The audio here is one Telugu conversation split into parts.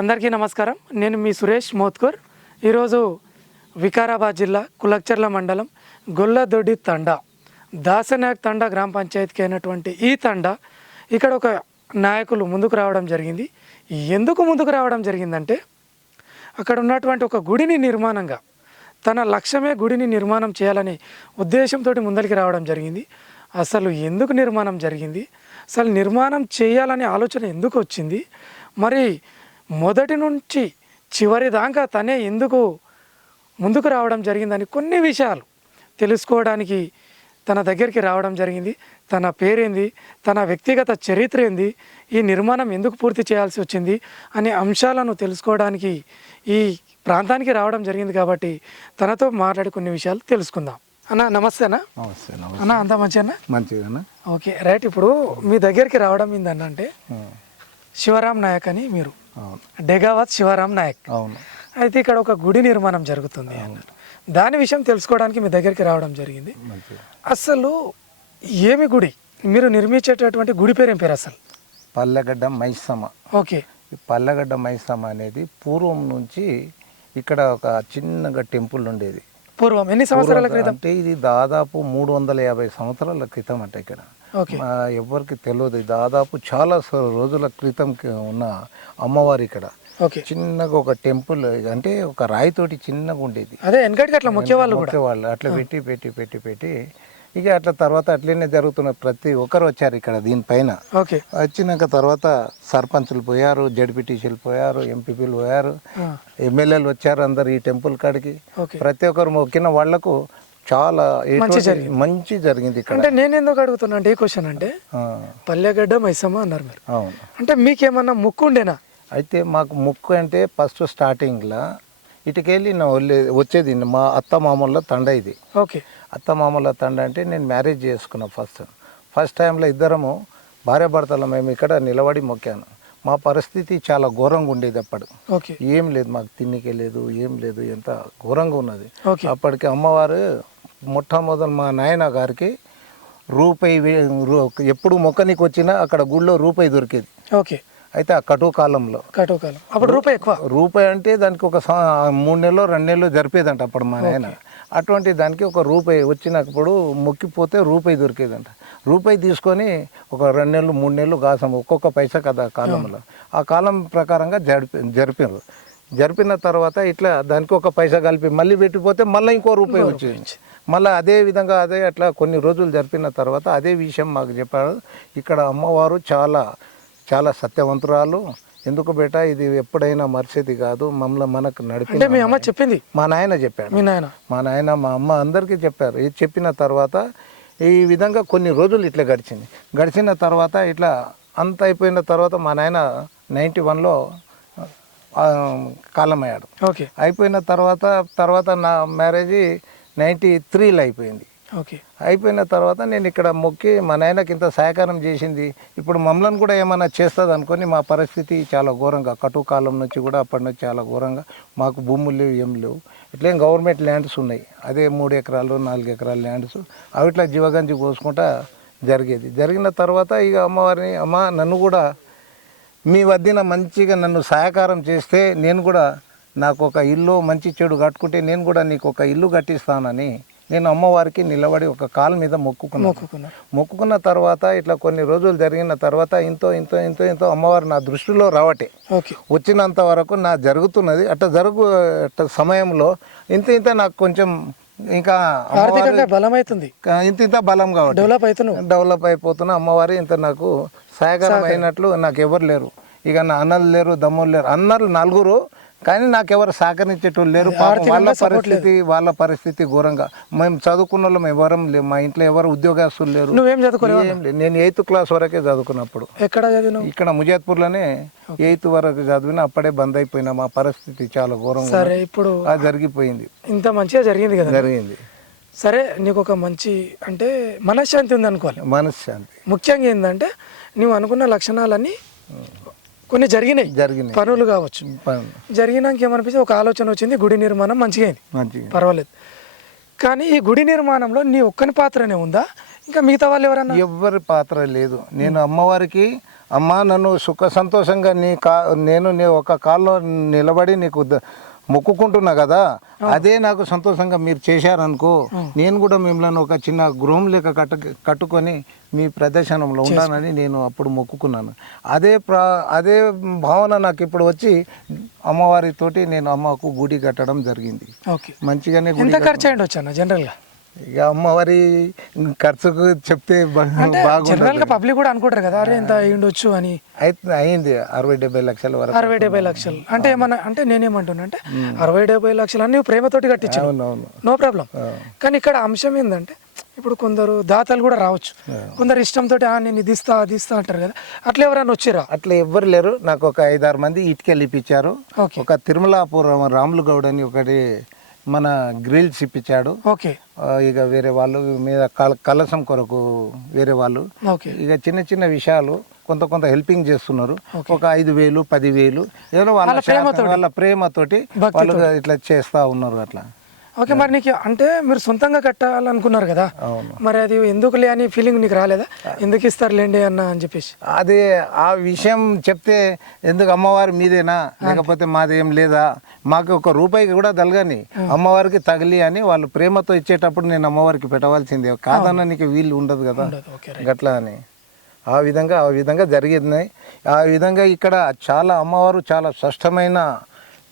అందరికీ నమస్కారం. నేను మీ సురేష్ మోత్కూర్. ఈరోజు వికారాబాద్ జిల్లా కులక్చర్ల మండలం గొల్లదొడ్డి తండా దాసనాయక్ తండా గ్రామ పంచాయతీకి అయినటువంటి ఈ తండా ఇక్కడ ఒక నాయకులు ముందుకు రావడం జరిగింది. ఎందుకు ముందుకు రావడం జరిగిందంటే అక్కడ ఉన్నటువంటి ఒక గుడిని నిర్మాణంగా తన లక్ష్యమే గుడిని నిర్మాణం చేయాలనే ఉద్దేశంతో ముందరికి రావడం జరిగింది. అసలు ఎందుకు నిర్మాణం జరిగింది? అసలు నిర్మాణం చేయాలనే ఆలోచన ఎందుకు వచ్చింది? మరి మొదటి నుంచి చివరి దాకా తనే ఎందుకు ముందుకు రావడం జరిగిందని కొన్ని విషయాలు తెలుసుకోవడానికి తన దగ్గరికి రావడం జరిగింది. తన పేరేంది? తన వ్యక్తిగత చరిత్ర ఏంది? ఈ నిర్మాణం ఎందుకు పూర్తి చేయాల్సి వచ్చింది? అనే అంశాలను తెలుసుకోవడానికి ఈ ప్రాంతానికి రావడం జరిగింది కాబట్టి తనతో మాట్లాడి కొన్ని విషయాలు తెలుసుకుందాం. అన్న నమస్తే అన్న. నమస్తే అన్న అంత మంచి అన్న? మంచిగానా ఓకే రైట్. ఇప్పుడు మీ దగ్గరికి రావడం ఏందన్న అంటే శివరాం నాయక్ అని మీరు డెగావత్ శివరాం నాయక్. అవును. అయితే ఇక్కడ ఒక గుడి నిర్మాణం జరుగుతుంది అన్నారు. దాని విషయం తెలుసుకోవడానికి మీ దగ్గరికి రావడం జరిగింది. అసలు ఏమి గుడి? మీరు నిర్మించేటటువంటి గుడి పేరు ఏం పేరు అసలు? పల్లెగడ్డ మైసమ్మ. ఓకే. పల్లెగడ్డ మైసమ్మ అనేది పూర్వం నుంచి ఇక్కడ ఒక చిన్నగా టెంపుల్ ఉండేది. పూర్వం ఎన్ని సంవత్సరాల క్రితం? అంటే ఇది దాదాపు మూడు వందల యాభై సంవత్సరాల క్రితం అంట ఇక్కడ. ఎవరికి తెలియదు దాదాపు చాలా రోజుల క్రితం ఉన్న అమ్మవారు ఇక్కడ. చిన్నగా ఒక టెంపుల్ అంటే ఒక రాయితోటి చిన్నగా ఉండేది. అదే అట్లా ముఖ్య వాళ్ళు కూడా? వాళ్ళు అట్లా పెట్టి పెట్టి పెట్టి పెట్టి ఇక అట్లా తర్వాత అట్లనే జరుగుతున్న ప్రతి ఒక్కరు వచ్చారు ఇక్కడ దీనిపైన ఓకే. వచ్చినాక తర్వాత సర్పంచులు పోయారు జడ్పీటీసీలు పోయారు ఎంపీపీలు పోయారు. ఎమ్మెల్యేలు వచ్చారు అందరు ఈ టెంపుల్ కాడికి. ప్రతి ఒక్కరు మొక్కిన వాళ్ళకు చాలా మంచి జరిగింది. ఇక్కడ. అంటే నేను ఎందుకు అడుగుతున్నా అంటే ఏ క్వశ్చన్ అంటే పల్లెగడ్డ మైసమ్మ అన్నారు మీరు. అవును. అంటే మీకేమన్నా ముక్కు ఉండేనా? అయితే మాకు ముక్కు అంటే ఫస్ట్ స్టార్టింగ్లో ఇటుకెళ్ళి నా వచ్చేది మా అత్త మామూల తండ ఇది. ఓకే. అత్త మామూల తండ అంటే నేను మ్యారేజ్ చేసుకున్నా ఫస్ట్. ఫస్ట్ టైంలో ఇద్దరము భార్య భర్తలు మేము ఇక్కడ నిలబడి మొక్కాను. మా పరిస్థితి చాలా ఘోరంగా ఉండేది అప్పుడు. ఓకే. ఏం లేదు మాకు తిన్నికే లేదు ఏం లేదు ఎంత ఘోరంగా ఉన్నది. అప్పటికి అమ్మవారు మొట్టమొదలు మా నాయన గారికి రూపాయి ఎప్పుడు మొక్కనికి వచ్చినా అక్కడ గుళ్ళో రూపాయి దొరికేది. ఓకే. అయితే ఆ కటు కాలంలో. కటోకాలం అప్పుడు రూపాయి ఎక్కువ? రూపాయి అంటే దానికి ఒక మూడు నెలలు రెండు నెలలు జరిపేదంట అప్పుడు మా నాయన. అటువంటి దానికి ఒక రూపాయి వచ్చినప్పుడు మొక్కిపోతే రూపాయి దొరికేదంట. రూపాయి తీసుకొని ఒక రెండు నెలలు మూడు నెలలు కాసం ఒక్కొక్క పైసా కదా కాలంలో. ఆ. కాలం ప్రకారంగా జరిపి జరిపారు జరిపిన తర్వాత ఇట్లా దానికి ఒక పైసా కలిపి మళ్ళీ పెట్టిపోతే మళ్ళీ ఇంకో రూపాయి వచ్చింది. మళ్ళీ అదే విధంగా అదే అట్లా కొన్ని రోజులు జరిపిన తర్వాత అదే విషయం మాకు చెప్పారు ఇక్కడ అమ్మవారు చాలా చాలా సత్యవంతురాలు. ఎందుకు బేట? ఇది ఎప్పుడైనా మరిచేది కాదు. మమ్మల్ని మనకు నడిపి మీ అమ్మ చెప్పింది? మా నాయన చెప్పాడు. మీ నాయన? మా నాయన మా అమ్మ అందరికీ చెప్పారు. ఇది చెప్పిన తర్వాత ఈ విధంగా కొన్ని రోజులు ఇట్లా గడిచింది. గడిచిన తర్వాత ఇట్లా అంత అయిపోయిన తర్వాత మా నాయన నైంటీ వన్లో కాలమయ్యాడు. ఓకే. అయిపోయిన తర్వాత తర్వాత నా మ్యారేజ్ నైంటీ త్రీలో అయిపోయింది. ఓకే. అయిపోయిన తర్వాత నేను ఇక్కడ మొక్కి మా నాయనకి ఇంత సహకారం చేసింది. ఇప్పుడు మమ్మల్ని కూడా ఏమైనా చేస్తుంది అనుకొని మా పరిస్థితి చాలా ఘోరంగా. కటు కాలం నుంచి కూడా అప్పటి నుంచి చాలా ఘోరంగా. మాకు భూములు లేవు ఏం లేవు. ఇట్లేం గవర్నమెంట్ ల్యాండ్స్ ఉన్నాయి. అదే మూడు ఎకరాలు నాలుగు ఎకరాల ల్యాండ్స్. అవి ఇట్లా జీవగంజి పోసుకుంటా జరిగేది. జరిగిన తర్వాత ఇక అమ్మవారిని అమ్మ నన్ను కూడా మీ వద్దిన మంచిగా నన్ను సహకారం చేస్తే నేను కూడా నాకు ఒక ఇల్లు మంచి చెడు కట్టుకుంటే నేను కూడా నీకు ఒక ఇల్లు కట్టిస్తానని నేను అమ్మవారికి నిలబడి ఒక కాలు మీద మొక్కుకున్నాను. మొక్కుకున్న తర్వాత ఇట్లా కొన్ని రోజులు జరిగిన తర్వాత ఇంతో ఇంతో ఇంతో ఇంతో అమ్మవారు నా దృష్టిలో రావటే. వచ్చినంత వరకు నా జరుగుతున్నది. అట్లా జరుగు సమయంలో ఇంత ఇంత నాకు కొంచెం ఇంకా ఆర్థికంగా బలమవుతుంది ఇంత ఇంత బలం కావట్లేదు డెవలప్ అవుతున్నావు. డెవలప్ అయిపోతున్నా అమ్మవారి ఇంత నాకు సహాయకరం అయినట్లు నాకు ఎవరు లేరు. ఇక నా అన్నలు లేరు దమ్ములు లేరు. అన్నలు నలుగురు కానీ నాకు ఎవరు సహకరించేటోళ్ళు లేరు వాళ్ళ పరిస్థితి వాళ్ళ పరిస్థితి ఘోరంగా. మేము చదువుకున్న వాళ్ళం ఎవరం లేవు మా ఇంట్లో ఎవరు ఉద్యోగస్తులు లేరు. నువ్వేం చదువుకోలేవు ఏం లేదు. నేను ఎయిత్ క్లాస్ వరకే చదువుకున్నప్పుడు. ఎక్కడ చదివినావు? ఇక్కడ ముజాత్పూర్లోనే ఎయిత్ వరకు చదివిన అప్పుడే బంద్ అయిపోయినా. మా పరిస్థితి చాలా ఘోరంగా సరే ఇప్పుడు అది జరిగిపోయింది. ఇంత మంచిగా జరిగింది కదా? జరిగింది. సరే నీకు ఒక మంచి అంటే మనశ్శాంతి ఉంది అనుకోవాలి మనశ్శాంతి. ముఖ్యంగా ఏంటంటే నువ్వు అనుకున్న లక్షణాలన్నీ కొన్ని జరిగినాయి. జరిగినాయి. పనులు కావచ్చు. జరిగినాక ఏమనిపించి ఒక ఆలోచన వచ్చింది గుడి నిర్మాణం మంచిగా అయింది. పర్వాలేదు. కానీ ఈ గుడి నిర్మాణంలో నీ ఒక్కని పాత్రనే ఉందా? ఇంకా మిగతా వాళ్ళు ఎవరన్నా? ఎవ్వరి పాత్ర లేదు. నేను అమ్మవారికి అమ్మ నన్ను సుఖ సంతోషంగా నీ కా నేను నీ ఒక కాల్లో నిలబడి నీకు మొక్కుకుంటున్నా కదా అదే నాకు సంతోషంగా మీరు చేశారనుకో నేను కూడా మిమ్మల్ని ఒక చిన్న గృహం లేక కట్ట కట్టుకొని మీ ప్రదర్శనంలో ఉన్నానని నేను అప్పుడు మొక్కుకున్నాను. అదే ప్ర అదే భావన నాకు ఇప్పుడు వచ్చి అమ్మవారితోటి నేను అమ్మకు గుడి కట్టడం జరిగింది. మంచిగానే గుడి ఖర్చు అయ్యండి వచ్చాను జనరల్గా ఇక అమ్మవారి ఖర్చుకు చెప్తే బా- అంటే బాగుండదు జనరల్గా పబ్లిక్ కూడా అనుకుంటారు కదా అరే ఎంత అయ్యుండొచ్చు అని. అయితే అయింది అరవై డెబ్బై లక్షల వరకు. అరవై డెబ్బై లక్షలు. అంటే ఏమన్నా అంటే నేనేమంటున్నా అంటే అరవై డెబ్బై లక్షలు అన్ని ప్రేమతోటి కట్టించాను. నో ప్రాబ్లం కానీ ఇక్కడ అంశం ఏంటంటే ఇప్పుడు కొందరు దాతలు కూడా రావచ్చు. కొందరు ఇష్టంతో నేను ఇది ఇస్తా అది ఇస్తా అంటారు కదా. అట్లా ఎవరైనా వచ్చిరా? అట్లా ఎవ్వరు లేరు. నాకు ఒక ఐదారు మంది ఇటుకెళ్ళి ఇప్పించారు. ఒక తిరుమలాపురం రాములు గౌడ్ అని ఒకటి మన గ్రిల్స్ ఇప్పించాడు. ఓకే. ఇక వేరే వాళ్ళు మీద కల- కలసం కొరకు వేరే వాళ్ళు. ఇక చిన్న చిన్న విషయాలు కొంత కొంత హెల్పింగ్ చేస్తున్నారు. ఒక ఐదు వేలు పది వేలు ఏదో వాళ్ళ వాళ్ళ ప్రేమతోటి వాళ్ళు ఇట్లా చేస్తా ఉన్నారు అట్లా. ఓకే మరి నీకు అంటే మీరు సొంతంగా కట్టాలనుకున్నారు కదా. మరి అది ఎందుకులే అని ఫీలింగ్ నీకు రాలేదా? ఎందుకు ఇస్తారులేండి అన్న అని చెప్పేసి. అదే ఆ విషయం చెప్తే ఎందుకు అమ్మవారి మీదేనా? లేకపోతే మాదేం లేదా? మాకు ఒక రూపాయికి కూడా తలగని అమ్మవారికి తగిలి అని వాళ్ళు ప్రేమతో ఇచ్చేటప్పుడు నేను అమ్మవారికి పెట్టవలసిందే. కాదన్న నీకు వీలు ఉండదు కదా. గట్లా అని. ఆ విధంగా ఆ విధంగా జరిగింది. ఆ విధంగా ఇక్కడ చాలా అమ్మవారు చాలా స్పష్టమైన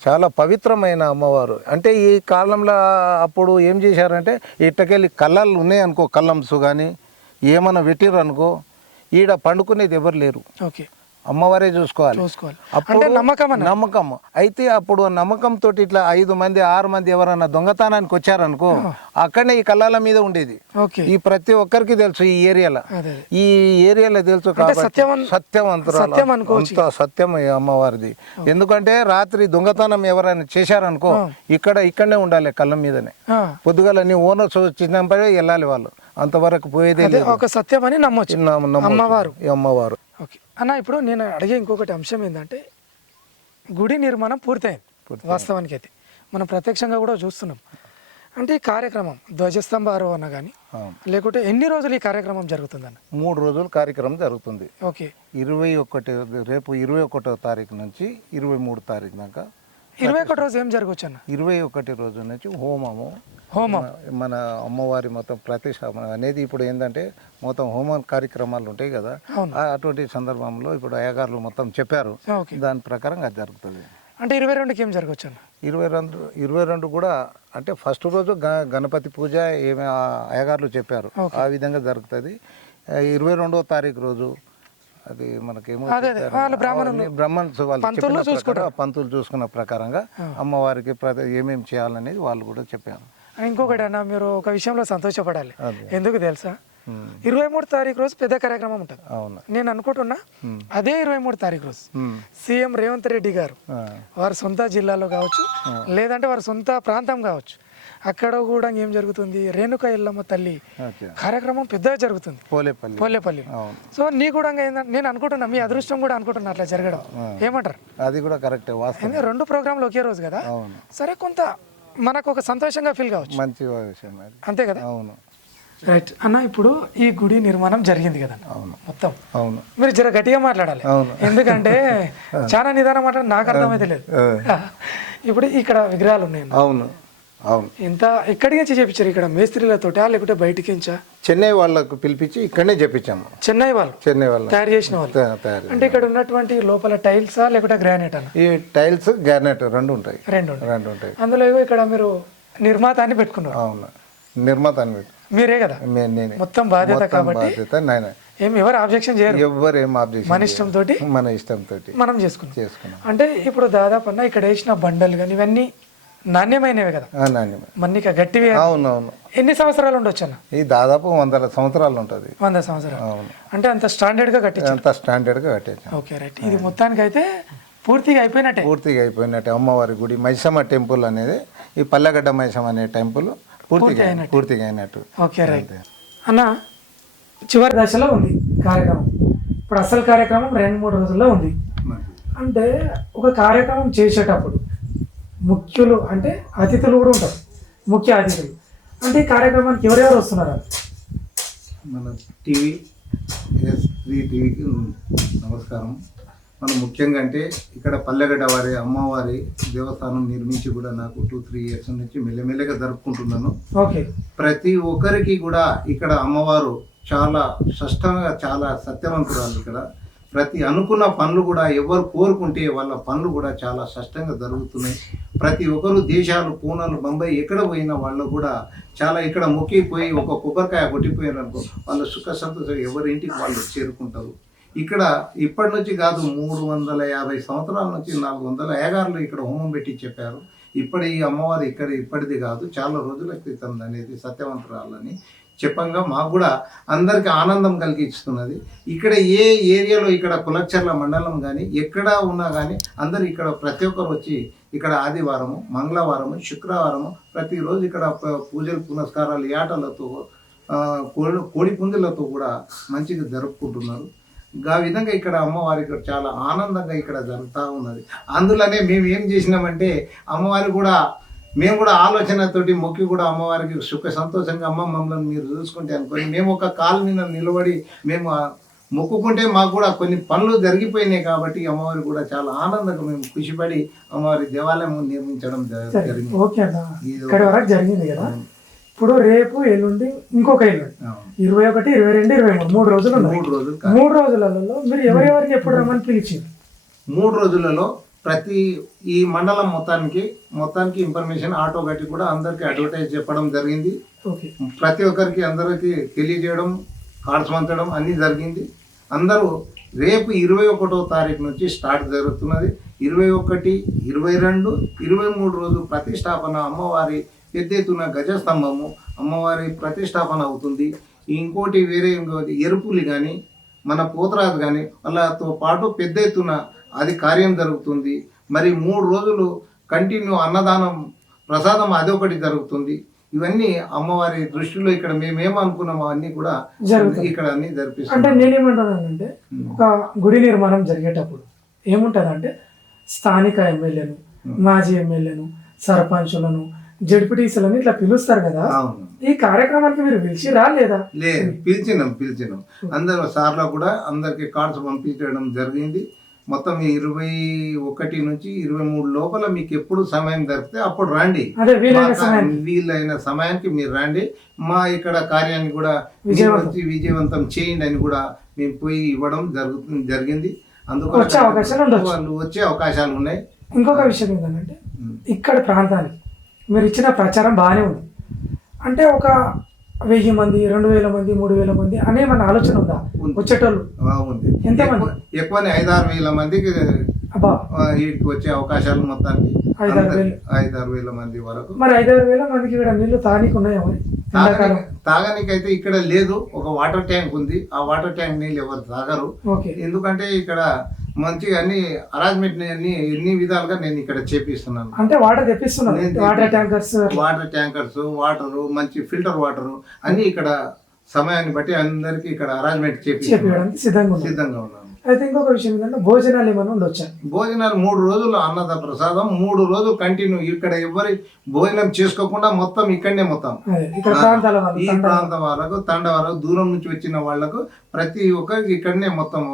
చాలా పవిత్రమైన అమ్మవారు. అంటే ఈ కాలంలో అప్పుడు ఏం చేశారంటే ఇట్టకెళ్ళి కళ్ళాలు ఉన్నాయనుకో కళ్ళంసు కానీ ఏమైనా పెట్టిర్రు అనుకో ఈడ పండుకునేది ఎవరు లేరు. ఓకే. అమ్మవారే చూసుకోవాలి. చూసుకోవాలి. అప్పుడు నమ్మకం నమ్మకం. అయితే అప్పుడు నమ్మకంతో ఇట్లా ఐదు మంది ఆరు మంది ఎవరన్నా దొంగతనానికి వచ్చారనుకో అక్కడనే ఈ కళ్ళాల మీద ఉండేది. ఈ ప్రతి ఒక్కరికి తెలుసు ఈ ఏరియాలో. ఈ ఏరియాలో తెలుసు సత్యవంతురాలు సత్యం అమ్మవారిది. ఎందుకంటే రాత్రి దొంగతనం ఎవరైనా చేశారనుకో ఇక్కడ ఇక్కడనే ఉండాలి కళ్ళ మీదనే. పొద్దుగాల నీ ఓనర్స్ వచ్చినప్పుడే వెళ్ళాలి వాళ్ళు. అంతవరకు పోయేదే ఒక సత్యం అని నమ్మొచ్చు. నమ్మకం. అమ్మవారు. ఈ అమ్మవారు. అన్న ఇప్పుడు నేను అడిగే ఇంకొకటి అంశం ఏంటంటే గుడి నిర్మాణం పూర్తయింది వాస్తవానికి అయితే మనం ప్రత్యక్షంగా కూడా చూస్తున్నాం. అంటే ఈ కార్యక్రమం ధ్వజస్తంభ ఆరోహణ కానీ. లేకుంటే ఎన్ని రోజులు ఈ కార్యక్రమం జరుగుతుందన్న? మూడు రోజులు కార్యక్రమం జరుగుతుంది. ఓకే. ఇరవై ఒకటి రేపు ఇరవై ఒకటో తారీఖు నుంచి ఇరవై మూడు తారీఖు దాకా ఇరవై ఒకటి రోజు ఏం జరగవచ్చు అన్న ఇరవై ఒకటి రోజు నుంచి హోమము హోమం. మన- అమ్మవారి మొత్తం ప్రతిష్టాపన అనేది ఇప్పుడు ఏంటంటే మొత్తం హోమం కార్యక్రమాలు ఉంటాయి కదా. అటువంటి సందర్భంలో ఇప్పుడు అయ్యగారులు మొత్తం చెప్పారు. దాని ప్రకారం అది జరుగుతుంది. అంటే ఇరవై రెండుకి ఏం జరగవచ్చు అన్న ఇరవై రెండు ఇరవై రెండు కూడా అంటే ఫస్ట్ రోజు గ- గణపతి పూజ ఏమి అయ్యగారులు చెప్పారు. ఆ విధంగా జరుగుతుంది. ఇరవై రెండో తారీఖు రోజు అది మనకేమో అదే వాళ్ళు పంతులు చూసుకున్న ప్రకారంగా అమ్మవారికి ప్రతి ఏమేమి చేయాలనేది వాళ్ళు కూడా చెప్పారు. ఇంకొకటి అన్న మీరు ఒక విషయంలో సంతోషపడాలి. ఎందుకు తెలుసా? ఇరవై మూడు తారీఖు రోజు పెద్ద కార్యక్రమం ఉంటుంది. నేను అనుకుంటున్నా అదే ఇరవై మూడు తారీఖు రోజు సీఎం రేవంత్ రెడ్డి గారు వారి సొంత జిల్లాలో కావచ్చు లేదంటే వారి సొంత ప్రాంతం కావచ్చు అక్కడ కూడా ఏం జరుగుతుంది? రేణుక ఎల్లమ్మ తల్లి కార్యక్రమం పెద్దగా జరుగుతుంది. పోలేపల్లి. పోలేపల్లి. సో నీ కూడా నేను అనుకుంటున్నా మీ అదృష్టం కూడా అనుకుంటున్నా అట్లా జరగడం. ఏమంటారు? అది కూడా కరెక్టే రెండు ప్రోగ్రాంలు ఒకే రోజు కదా? సరే కొంత మనకు ఒక సంతోషంగా ఫీల్ కావచ్చు. మంచి విషయం అది. అంతే కదా? అవును. రైట్ అన్న ఇప్పుడు ఈ గుడి నిర్మాణం జరిగింది కదా? అవును. మొత్తం. అవును. మీరు జర గట్టిగా మాట్లాడాలి. అవును. ఎందుకంటే చాలా నిదానం మాట్లాడి నాకు అర్థమైతే లేదు. ఇప్పుడు ఇక్కడ విగ్రహాలు ఉన్నాయి. అవును. అవును. ఎంత ఎక్కడి నుంచి చేపించారు ఇక్కడ? మేస్త్రీలతోటా లేకుంటే బయటికి నుంచా? చెన్నై వాళ్ళకు పిలిపించి ఇక్కడనే చెప్పించాము చెన్నై వాళ్ళు? చెన్నై వాళ్ళ తయారు చేసిన వాళ్ళు? తయారు అంటే ఇక్కడ ఉన్నటువంటి లోపల టైల్సా లేకుంటే గ్రానైట్ అన్న ఈ టైల్స్ గ్రానైట్ రెండు ఉంటాయి. రెండు. రెండు ఉంటాయి. అందులో ఇక్కడ మీరు నిర్మాత అని పెట్టుకున్నారు. అవును. నిర్మాత అని మీరే కదా? నేనే. మొత్తం బాధ్యత కాబట్టి బాధ్యత ఏం ఎవరు ఆబ్జెక్షన్ చేయరు? ఎవ్వరు ఏం ఆబ్జెక్షన్ మన ఇష్టంతో మన ఇష్టంతో మనం చేసుకున్నాం. చేసుకున్నాం. అంటే ఇప్పుడు దాదాపు అన్న ఇక్కడ వేసిన బండలు కానీ ఇవన్నీ నాణ్యమైనవి కదా? ఆ, నాణ్యమ. మన్నిక గట్టివి అవును అవును ఎన్ని సంవత్సరాలు ఉండొచ్చు అన్న ఇది దాదాపు వందల సంవత్సరాలు ఉంటుంది. వంద సంవత్సరాలు. అవును. అంటే అంత స్టాండర్డ్గా కట్టించారు? అంత స్టాండర్డ్గా కట్టేసాం ఓకే రైట్. ఇది మొత్తానికి అయితే పూర్తిగా అయిపోయినట్టే? పూర్తిగా అయిపోయినట్టు. అమ్మవారి గుడి మైసమ్మ టెంపుల్ అనేది ఈ పల్లెగడ్డ మైసమ్మ అనే టెంపుల్ పూర్తిగా పూర్తిగా అయినట్టు. Okay right. అన్న చివరి దశలో ఉంది కార్యక్రమం. ఇప్పుడు అసలు కార్యక్రమం రెండు మూడు రోజుల్లో ఉంది. అంటే ఒక కార్యక్రమం చేసేటప్పుడు ముఖ్యులు అంటే అతిథులు కూడా ఉంటారు. ముఖ్య అతిథులు. అంటే ఈ కార్యక్రమానికి ఎవరెవరు వస్తున్నారు? మన టీవీ టీవీకి నమస్కారం. మనం ముఖ్యంగా అంటే ఇక్కడ పల్లెగడ్డ వారి అమ్మవారి దేవస్థానం నిర్మించి కూడా నాకు టూ త్రీ ఇయర్స్ నుంచి మెల్లమెల్లగా జరుపుకుంటున్నాను. ఓకే. ప్రతి ఒక్కరికి కూడా ఇక్కడ అమ్మవారు చాలా స్పష్టంగా చాలా సత్యవంతురాలు ఇక్కడ. ప్రతి అనుకున్న పనులు కూడా ఎవరు కోరుకుంటే వాళ్ళ పనులు కూడా చాలా స్పష్టంగా జరుగుతున్నాయి. ప్రతి ఒక్కరు దేశాలు పూనాలు బొంబాయి ఎక్కడ పోయినా వాళ్ళు కూడా చాలా ఇక్కడ మొక్కిపోయి ఒక కొబ్బరికాయ కొట్టిపోయారు అనుకో వాళ్ళ సుఖ సంతోషం ఎవరి ఇంటికి వాళ్ళు చేరుకుంటారు. ఇక్కడ ఇప్పటి నుంచి కాదు మూడు వందల యాభై సంవత్సరాల నుంచి నాలుగు వందల ఏగారులు ఇక్కడ హోమం పెట్టి చెప్పారు. ఇప్పటి ఈ అమ్మవారు ఇక్కడ ఇప్పటిది కాదు చాలా రోజుల క్రితం అనేది సత్యవంతరాలని చెప్పంగా మాకు కూడా అందరికి ఆనందం కలిగిస్తున్నది. ఇక్కడ ఏ ఏరియాలో ఇక్కడ కులచర్ల మండలం కానీ ఎక్కడ ఉన్నా కానీ అందరు ఇక్కడ ప్రతి ఒక్కరు వచ్చి ఇక్కడ ఆదివారము మంగళవారము శుక్రవారము ప్రతిరోజు ఇక్కడ పూజలు పునస్కారాలు ఆటలతో కోడి కోడి పుంజులతో కూడా మంచిగా జరుపుకుంటున్నారు. ఆ విధంగా ఇక్కడ అమ్మవారికి చాలా ఆనందంగా ఇక్కడ జరుగుతూ ఉన్నది. అందులోనే మేము ఏం చేసినామంటే అమ్మవారి కూడా మేము కూడా ఆలోచనతోటి మొక్కి కూడా అమ్మవారికి సుఖ సంతోషంగా అమ్మ మమ్మల్ని మీరు చూసుకుంటే అనుకొని మేము ఒక కాలు మీద నిలబడి మేము మొక్కుకుంటే మాకు కూడా కొన్ని పనులు జరిగిపోయినాయి కాబట్టి అమ్మవారి కూడా చాలా ఆనందంగా మేము ఖుషిపడి అమ్మవారి దేవాలయం నిర్మించడం జరిగింది. ఓకే జరిగింది కదా. ఇప్పుడు రేపు ఎల్లుండి ఇంకొక ఎల్లుండి. ఇరవై ఒకటి ఇరవై రెండు ఇరవై మూడు. మూడు రోజులు మూడు రోజులు. మూడు రోజులలో మీరు ఎవరెవరికి ఎప్పుడు రమ్మని పిలిచింది మూడు రోజులలో ప్రతి ఈ మండలం మొత్తానికి మొత్తానికి ఇన్ఫర్మేషన్ ఆటో గట్టి కూడా అందరికీ అడ్వర్టైజ్ చెప్పడం జరిగింది. ప్రతి ఒక్కరికి అందరికీ తెలియజేయడం కార్డ్స్ పంచడం అన్నీ జరిగింది. అందరూ రేపు ఇరవై ఒకటో తారీఖు నుంచి స్టార్ట్ జరుగుతున్నది. ఇరవై ఒకటి ఇరవై రెండు ఇరవై మూడు రోజు ప్రతిష్టాపన అమ్మవారి పెద్ద ఎత్తున గజస్తంభము అమ్మవారి ప్రతిష్టాపన అవుతుంది. ఇంకోటి వేరే ఎరుపులు కానీ మన పోతరాజు కానీ వాళ్ళతో పాటు పెద్ద ఎత్తున అది కార్యం జరుగుతుంది. మరి మూడు రోజులు కంటిన్యూ అన్నదానం ప్రసాదం అదొకటి జరుగుతుంది. ఇవన్నీ అమ్మవారి దృష్టిలో ఇక్కడ మేమేమనుకున్నామో అవన్నీ కూడా. ఇక్కడ అన్ని అంటే జరిపిస్తున్నాం నేనేమంటానంటే ఒక గుడి నిర్మాణం జరిగేటప్పుడు ఏముంటుందంటే స్థానిక ఎమ్మెల్యేను మాజీ ఎమ్మెల్యేను సర్పంచులను జడ్పీటీసీలను ఇట్లా పిలుస్తారు కదా. ఈ కార్యక్రమానికి మీరు పిలిచిరా లేదా? లేదు పిలిచినాం పిలిచినాం. అందరు సార్లో కూడా అందరికి కార్డ్స్ పంపించడం జరిగింది. మొత్తం ఇరవై ఒకటి నుంచి ఇరవై మూడు లోపల మీకు ఎప్పుడు సమయం దొరికితే అప్పుడు రండి. వీలైన సమయానికి. మీరు రండి. మా ఇక్కడ కార్యాన్ని కూడా విజయవంతం. వచ్చి విజయవంతం చేయండి అని కూడా మేము పోయి ఇవ్వడం జరుగుతుంది జరిగింది. అందుకు వచ్చే అవకాశాలు ఉండొచ్చు. వాళ్ళు వచ్చే అవకాశాలు ఉన్నాయి. ఇంకొక విషయం ఏంటంటే ఇక్కడ ప్రాంతానికి మీరు ఇచ్చిన ప్రచారం బాగానే ఉంది. అంటే ఒక వెయ్యి మంది రెండు వేల మంది మూడు వేల మంది అనే మన ఆలోచన ఉందా. వచ్చేటోళ్ళు. ఉంది. ఎంతమంది? ఎక్కువ- ఎక్కువనే ఐదారు వేల మందికి వీటికి వచ్చే అవకాశాలు మొత్తానికి ఐదారు వేలు. మంది వరకు. మరి ఐదారు వేల మందికి ఇక్కడ నీళ్ళు తానికి ఉన్నాయా మరి? ఎండాకాలం. తాగని- తాగనికైతే ఇక్కడ లేదు. ఒక వాటర్ ట్యాంక్ ఉంది. ఆ వాటర్ ట్యాంక్ నీళ్ళు ఎవరు తాగరు. ఎందుకంటే ఇక్కడ మంచిగా అన్ని అరేంజ్మెంట్ అన్ని ఎన్ని విధాలుగా నేను ఇక్కడ చేపిస్తున్నాను. అంటే వాటర్ తెప్పిస్తున్నారు. నేను water tankers water tankers water మంచి ఫిల్టర్ వాటర్ అన్ని ఇక్కడ సమయాన్ని బట్టి అందరికి ఇక్కడ అరేంజ్మెంట్ చేపిస్తున్నాను చేపించడానికి సిద్ధంగా సిద్ధంగా ఉన్నాను. అయితే ఇంకొక విషయం ఏంటంటే భోజనాలు ఏమైనా ఉండొచ్చా? భోజనాలు మూడు రోజులు అన్నద ప్రసాదం మూడు రోజులు కంటిన్యూ ఇక్కడ ఎవరి భోజనం చేసుకోకుండా మొత్తం ఇక్కడనే మొత్తం. ఈ ప్రాంతం వాళ్ళకు తండ వాళ్ళకు దూరం నుంచి వచ్చిన వాళ్ళకు ప్రతి ఒక్కరికి ఇక్కడనే మొత్తం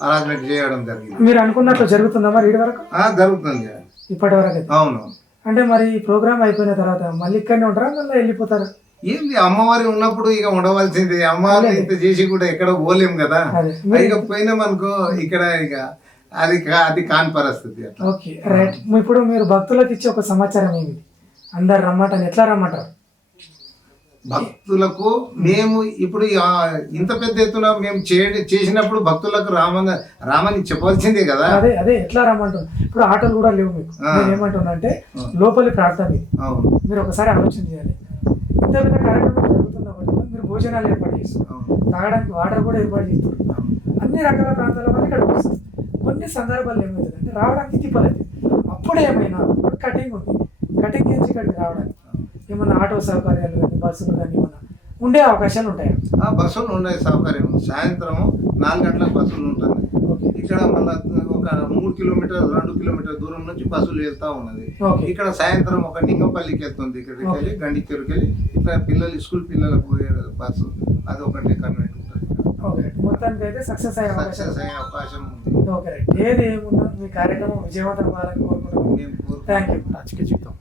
అరేంజ్మెంట్ చేయడం జరిగింది. మీరు అనుకున్నట్లు జరుగుతుందా మరి ఇటు వరకు? జరుగుతుంది ఇప్పటి వరకు. అవును. అంటే మరి ఈ ప్రోగ్రామ్ అయిపోయిన తర్వాత మళ్ళీ ఇక్కడనే ఉంటారా మళ్ళీ వెళ్ళిపోతారా? ఏంది అమ్మవారి ఉన్నప్పుడు ఇక ఉండవలసింది. అమ్మవారిని ఇంత చేసి కూడా ఎక్కడ పోలేం కదా. ఇక పోయినామనుకో ఇక్కడ ఇక అది అది కాని పరిస్థితి ఓకే రైట్. ఇప్పుడు మీరు భక్తులకు ఇచ్చే ఒక సమాచారం ఏమి అందరు రమ్మంటారు ఎట్లా రమ్మంటారు? భక్తులకు మేము ఇప్పుడు ఇంత పెద్ద ఎత్తున మేము చేసినప్పుడు భక్తులకు రామని రామని చెప్పవలసిందే కదా? అదే అదే ఎట్లా రమ్మంటారు ఇప్పుడు ఆటోలు కూడా లేవు మీకు. నేను ఏమంటున్నా అంటే లోపలి అవును. మీరు ఒకసారి ఆలోచన చేయాలి. ఇంత పెద్ద కార్యక్రమం జరుగుతున్నప్పుడు మీరు భోజనాలు ఏర్పాటు చేస్తున్నారు తాగడానికి వాటర్ కూడా ఏర్పాటు చేస్తున్నారు అన్ని రకాల ప్రాంతాల వాళ్ళు ఇక్కడికి వస్తారు కొన్ని సందర్భాల్లో ఏమవుతుందంటే రావడానికి తిప్పలేదు అప్పుడు ఏమైనా కటింగ్ ఉంది. కటింగ్ నుంచి ఇక్కడికి రావడానికి. ఏమన్నా ఆటో సౌకర్యాలు కానీ బస్సులు కానీ ఏమన్నా ఉండే అవకాశాలు ఉంటాయి? ఆ బస్సులు ఉండే సౌకర్యం. సాయంత్రం నాలుగు గంటలకు బస్సులు ఉంటుంది. ఇక్కడ మళ్ళా ఒక మూడు కిలోమీటర్ రెండు కిలోమీటర్ దూరం నుంచి బస్సులు వెళ్తా ఉన్నది. ఇక్కడ సాయంత్రం ఒక నింగపల్లికి వెళ్తుంది. ఇక్కడికి వెళ్ళి గండి వెళ్ళి ఇట్లా పిల్లలు స్కూల్ పిల్లలకు పోయే బస్సు. అది ఒకటి కన్వెంట్ ఉంటుంది. ఓకే. మొత్తానికి అయితే సక్సెస్ అయ్యే అవకాశం సక్సెస్ అయ్యే అవకాశం ఉంది. ఓకే. రైట్ ఏది ఏమున్నా మీ కార్యక్రమం విజయవంతం అవ్వాలని కోరుకుంటున్నాం. థ్యాంక్ యూ జీవితం.